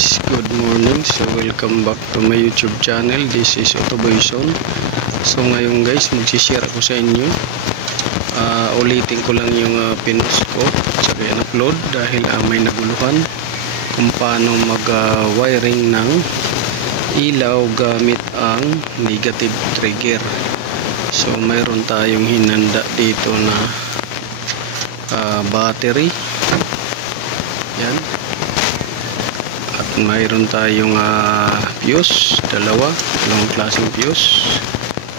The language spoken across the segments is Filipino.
guys, good morning. So welcome back to my YouTube channel. This is Autoboyson. So ngayon guys, magsishare ako sa inyo. Ulitin ko lang yung pinost ko sa upload dahil may naguluhan kung paano mag wiring ng ilaw gamit ang negative trigger. So mayroon tayong hinanda dito na battery. Yan. At mayroon tayong fuse, dalawang klaseng fuse.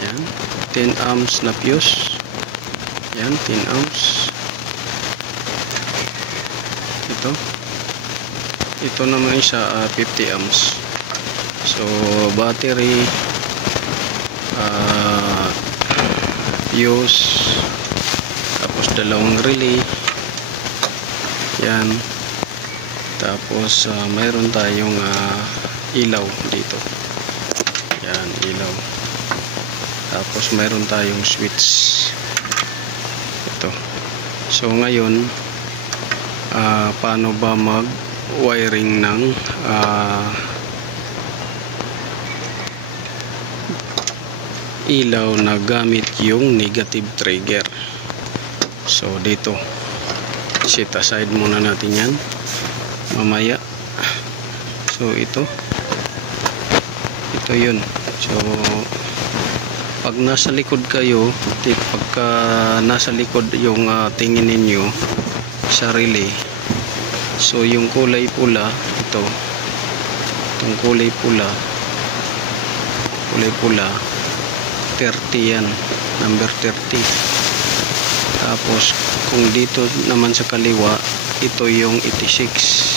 Yan, 10 amps na fuse. Yan, 10 amps. Ito naman isa 50 amps. So battery, fuse, tapos dalawang relay. Yan. Tapos mayroon tayong ilaw dito. Yan, ilaw. Tapos mayroon tayong switch. Ito. So ngayon, paano ba mag wiring ng ilaw na gamit yung negative trigger? So dito, set aside muna natin yan mamaya. So ito yun. So pag nasa likod kayo, pagka nasa likod yung tingin ninyo sa relay, so yung kulay pula, itong kulay pula 30 yan, number 30. Tapos kung dito naman sa kaliwa, ito yung 86,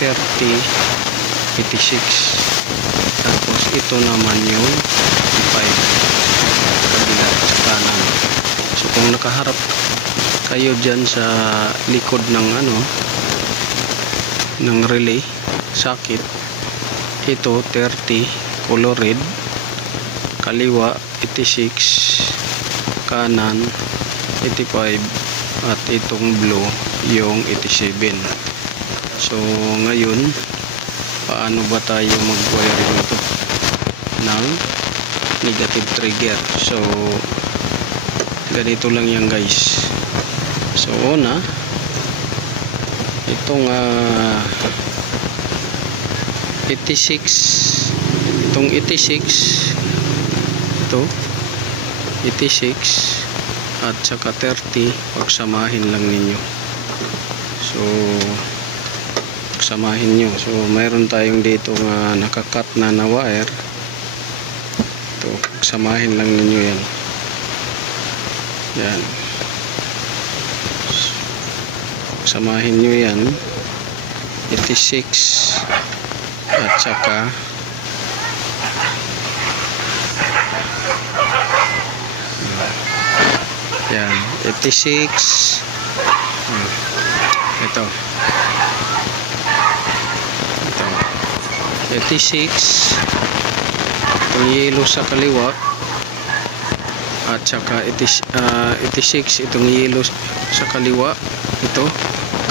30, 86. Tapos ito naman yung 55 kabila sa kanan. So kung nakaharap kayo dyan sa likod ng ng relay socket, ito 30 color red, kaliwa 86, kanan 85, at itong blue yung 87. So ngayon, paano ba tayo mag-wiring ito ng negative trigger? So ganito lang yan guys. So una, itong 86, itong 86, ito 86 at saka 30, pagsamahin lang ninyo. So pagsamahin nyo. So mayroon tayong dito nga nakakat na wire. Ito, pagsamahin lang ninyo yan. Yan. Pagsamahin nyo yan, 86 at saka yan, 86. Ito 86, itong yellow sa kaliwa, at saka 86 itong yellow sa kaliwa, ito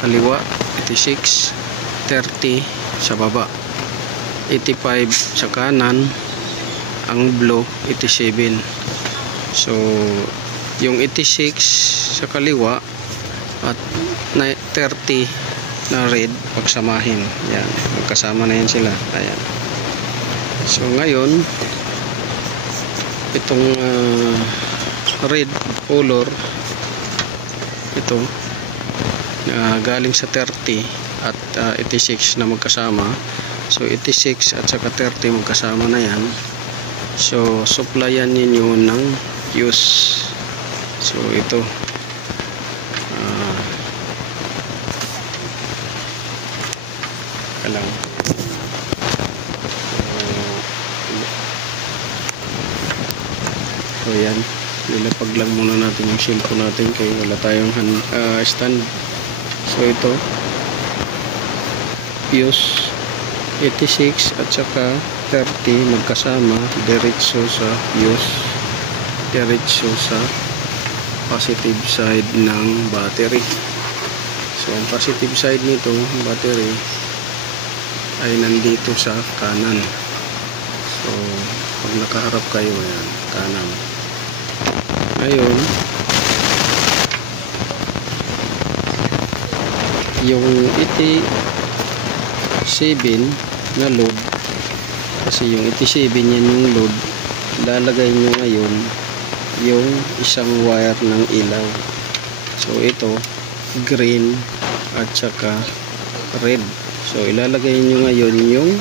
kaliwa 86, 30 sa baba, 85 sa kanan, ang blue 87. So yung 86 sa kaliwa at 30 na red, pagsamahin yan, magkasama na yan sila. Ayan. So ngayon, itong red color, ito galing sa 30 at 86 na magkasama. So 86 at saka 30 magkasama na yan. So supplyan ninyo ng fuse. So ito lang. So yan, nilapag lang muna natin yung cellphone natin kaya wala tayong stand. So ito fuse 86 at saka 30 magkasama, diretso sa fuse, diretso sa positive side ng battery. So ang positive side nito, battery, ay nandito sa kanan. So pag nakaharap kayo, ayan, kanan. Ngayon yung 87 na load, kasi yung 87 yan yung load, lalagay nyo ngayon yung isang wire ng ilaw. So ito green at saka red. So ilalagay nyo ngayon yung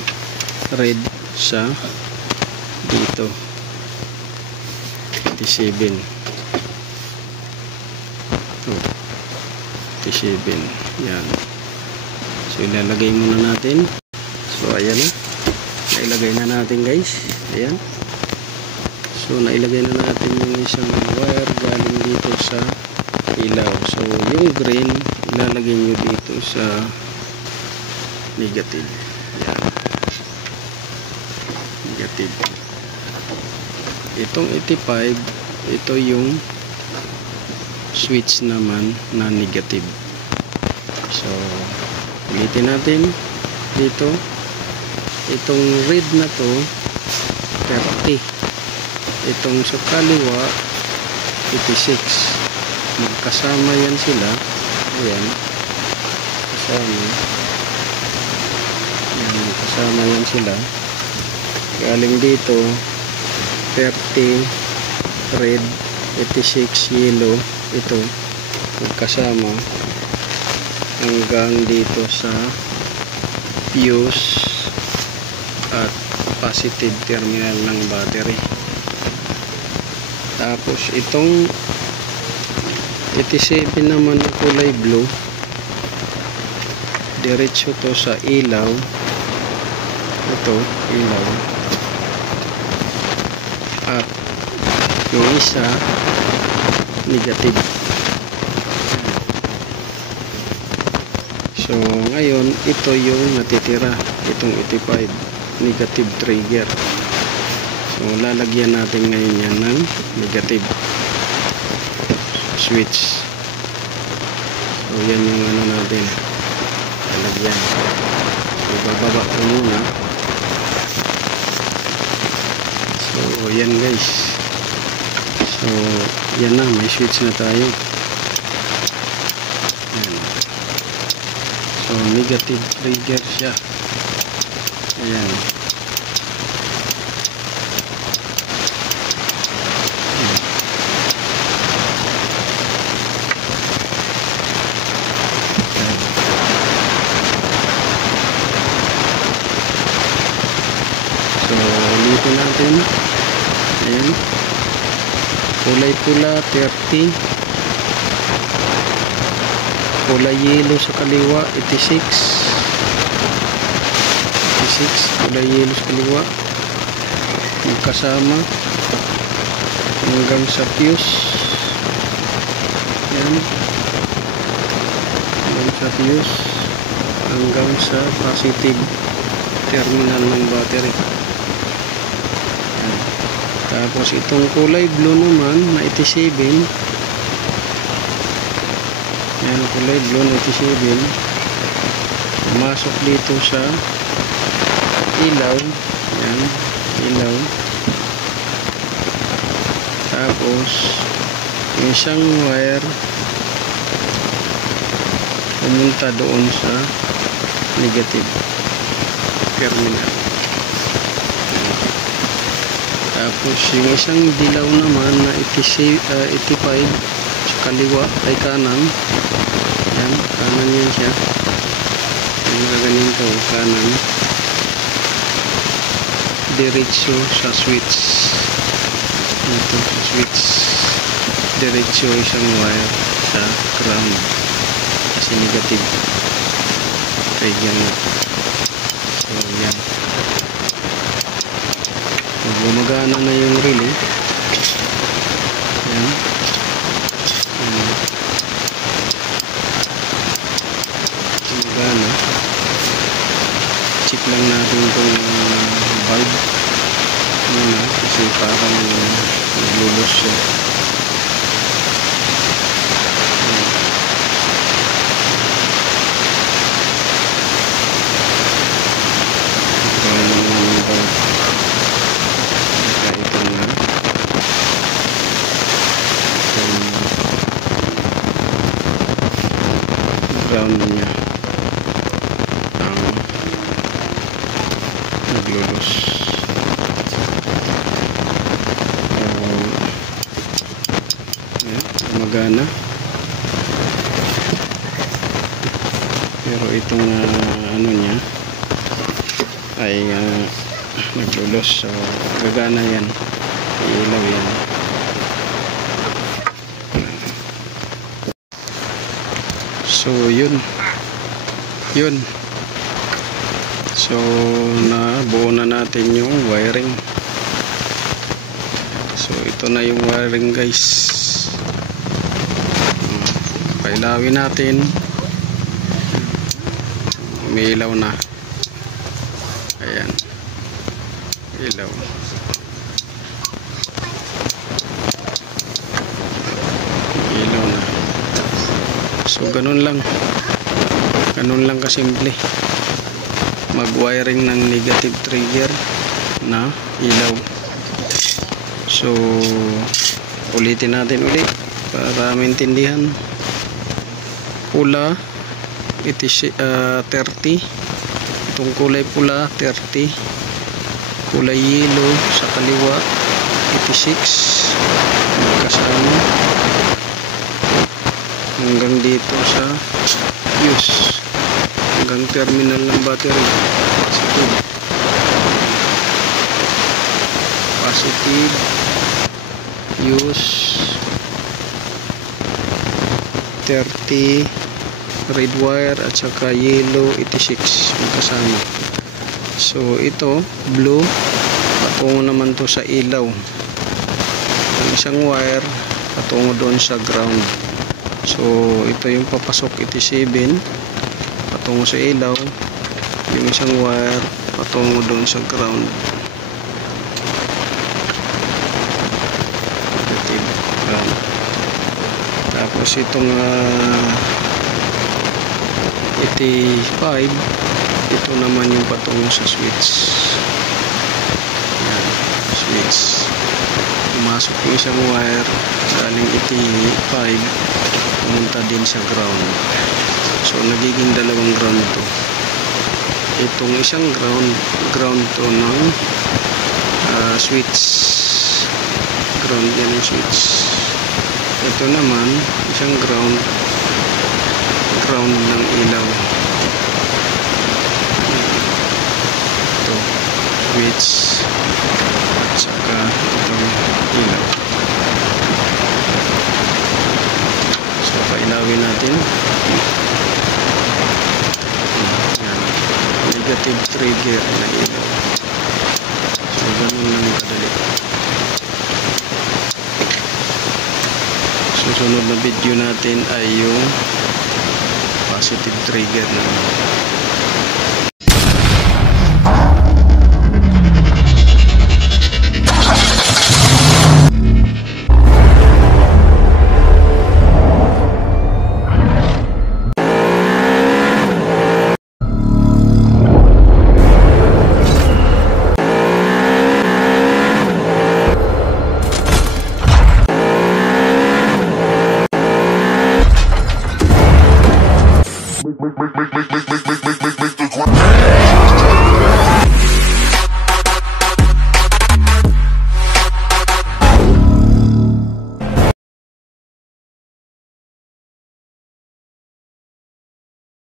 red sa dito 87. 87 yan. So ilalagay muna natin. So ayan na, nailagay na natin guys. Ayan. So nailagay na natin yung isang wire galing dito sa ilaw. So yung green ilalagay nyo dito sa negative. Yan, negative. Itong 85, ito yung switch naman na negative. So ulitin natin dito. Itong red na to 30, itong sa kaliwa 86. Magkasama yan sila. Ayan, kasama yan, kasama yan sila. Galing dito 30 red, 86 yellow, ito magkasama hanggang dito sa fuse at positive terminal ng battery. Tapos itong 87 naman na kulay blue, diretso to sa ilaw. Ito ilaw, at yung isa negative. So ngayon ito yung natitira, itong 85 negative trigger. So lalagyan natin ngayon yan ng negative switch. So yan yung ano natin, lalagyan. So bababa ko muna. So yan guys. So yan na, may switch na tayo. Yan. So negative trigger siya. Ayan. So ulitin natin. Ayan. Kulay pula 30, kulay yellow sa kaliwa 86, kulay yellow sa kaliwa magkasama hanggang sa fuse. Yan, hanggang sa fuse, hanggang sa positive terminal ng battery. Yan. Tapos itong kulay blue naman na 87, yan, kulay blue na 87, pumasok dito sa ilaw. Yan, ilaw. Tapos yung isang wire pumunta doon sa negative terminal. Tapos yung isang dilaw naman na 85 sa kaliwa ay kanan. Yan, kanan yan siya. Yung ganito, kanan, diretso sa switch. Ito sa switch, diretso isang wire sa ground kasi negative trigger na. So yan, so, gumagana na yung relay. Yan. Gumagana. Check lang natin itong bulb muna kasi parang naglulos siya. naglulos. Ayan, gumagana. Pero itong ano niya ay naglulos, so gagana yan, ilaw yan. So yun, so nabuo na natin yung wiring. So ito na yung wiring, guys. Pailawin natin. May ilaw na. Ayan, ilaw. Ilaw na. So ganun lang kasimple mag-wiring ng negative trigger na ilaw. So ulitin natin ulit para maintindihan. Pula 30, itong kulay pula 30, kulay yellow sa kaliwa 86, kasama hanggang dito sa fuse, hanggang terminal ng battery. So, positive fuse 30, red wire at saka yellow 86 magkasama. So ito blue, patungo naman to sa ilaw. Ang isang wire patungo doon sa ground. So ito yung papasok 87 patungo sa ilaw, yung isang wire patungo doon sa ground. Tapos itong 85, ito naman yung patungo sa switch. Yan, switch. Pumasok yung isang wire galing 85 pumunta din sa ground. So nagiging dalawang ground ito. Itong isang ground to ng switch. Ground yan yung switch. Ito naman isang ground ng ilaw. Ito switch at saka itong ilaw. So pailawin natin. Yan, negative trigger na ilaw. So ganun lang kadali. Susunod na video natin ay yung positive trigger naman. Make